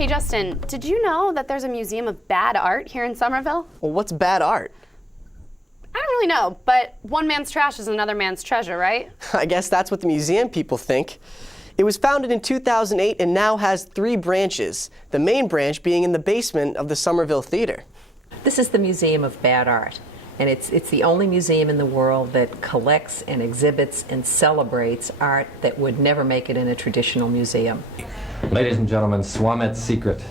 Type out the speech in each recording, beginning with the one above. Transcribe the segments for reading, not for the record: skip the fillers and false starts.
Hey Justin, did you know that there's a museum of bad art here in Somerville? Well, what's bad art? I don't really know, but one man's trash is another man's treasure, right? I guess that's what the museum people think. It was founded in 2008 and now has 3 branches, the main branch being in the basement of the Somerville Theater. This is the Museum of Bad Art, and it's the only museum in the world that collects and exhibits and celebrates art that would never make it in a traditional museum. Ladies and gentlemen, Swamet's Secret.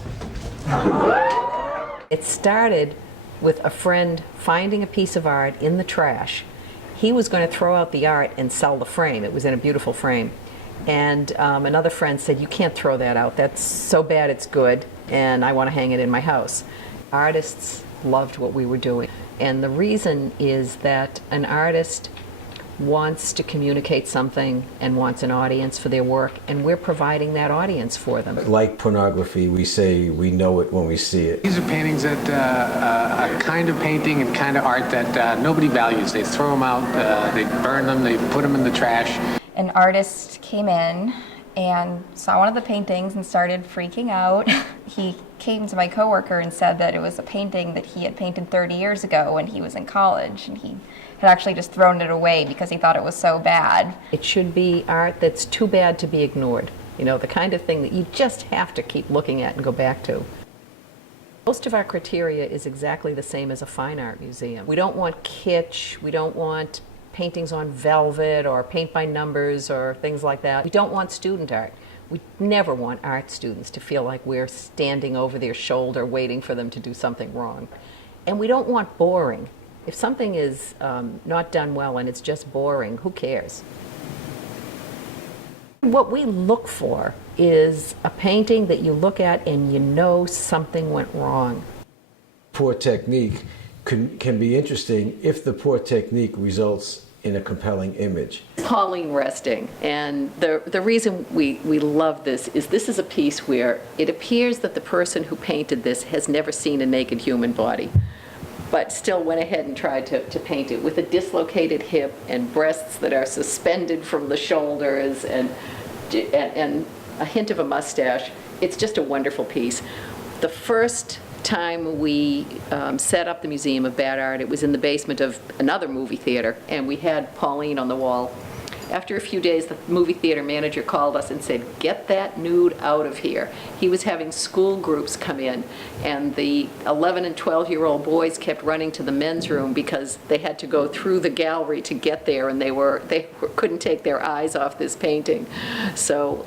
It started with a friend finding a piece of art in the trash. He was going to throw out the art and sell the frame. It was in a beautiful frame. And another friend said, "You can't throw that out. That's so bad it's good, and I want to hang it in my house." Artists loved what we were doing. And the reason is that an artist wants to communicate something and wants an audience for their work, and we're providing that audience for them. Like pornography, we say we know it when we see it. These are paintings that a kind of painting and kind of art that nobody values. They throw them out, they burn them, they put them in the trash. An artist came in and saw one of the paintings and started freaking out. He came to my coworker and said that it was a painting that he had painted 30 years ago when he was in college, and he had actually just thrown it away because he thought it was so bad. It should be art that's too bad to be ignored. You know, the kind of thing that you just have to keep looking at and go back to. Most of our criteria is exactly the same as a fine art museum. We don't want kitsch, we don't want paintings on velvet or paint by numbers or things like that. We don't want student art. We never want art students to feel like we're standing over their shoulder waiting for them to do something wrong. And we don't want boring. If something is not done well and it's just boring, who cares? What we look for is a painting that you look at and you know something went wrong. Poor technique can be interesting if the poor technique results in a compelling image. Pauline Resting, and the reason we love this is a piece where it appears that the person who painted this has never seen a naked human body, but still went ahead and tried to paint it with a dislocated hip and breasts that are suspended from the shoulders and a hint of a mustache. It's just a wonderful piece. The first time we set up the Museum of Bad Art, it was in the basement of another movie theater, and we had Pauline on the wall. After a few days, the movie theater manager called us and said, "Get that nude out of here." He was having school groups come in, and the 11 and 12-year-old boys kept running to the men's room because they had to go through the gallery to get there, and they couldn't take their eyes off this painting. So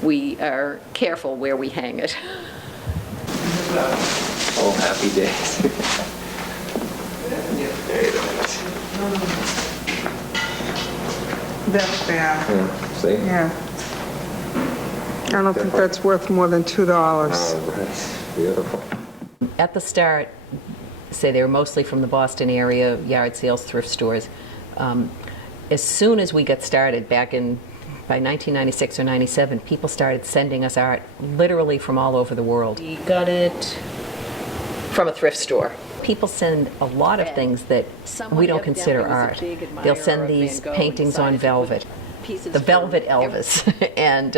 we are careful where we hang it. Oh, happy days. That's bad. Yeah, see? Yeah. I don't think that's worth more than $2. Oh, that's beautiful. At the start, say they were mostly from the Boston area, yard sales, thrift stores. As soon as we got started back by 1996 or 97, people started sending us art literally from all over the world. We got it from a thrift store. People send a lot of things that we don't consider art. They'll send these paintings on velvet, the Velvet Elvis, and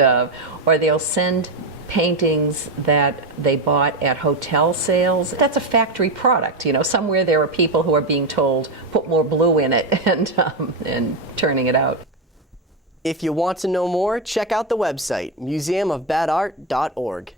or they'll send paintings that they bought at hotel sales. That's a factory product, you know. Somewhere there are people who are being told, put more blue in it, and turning it out. If you want to know more, check out the website, museumofbadart.org.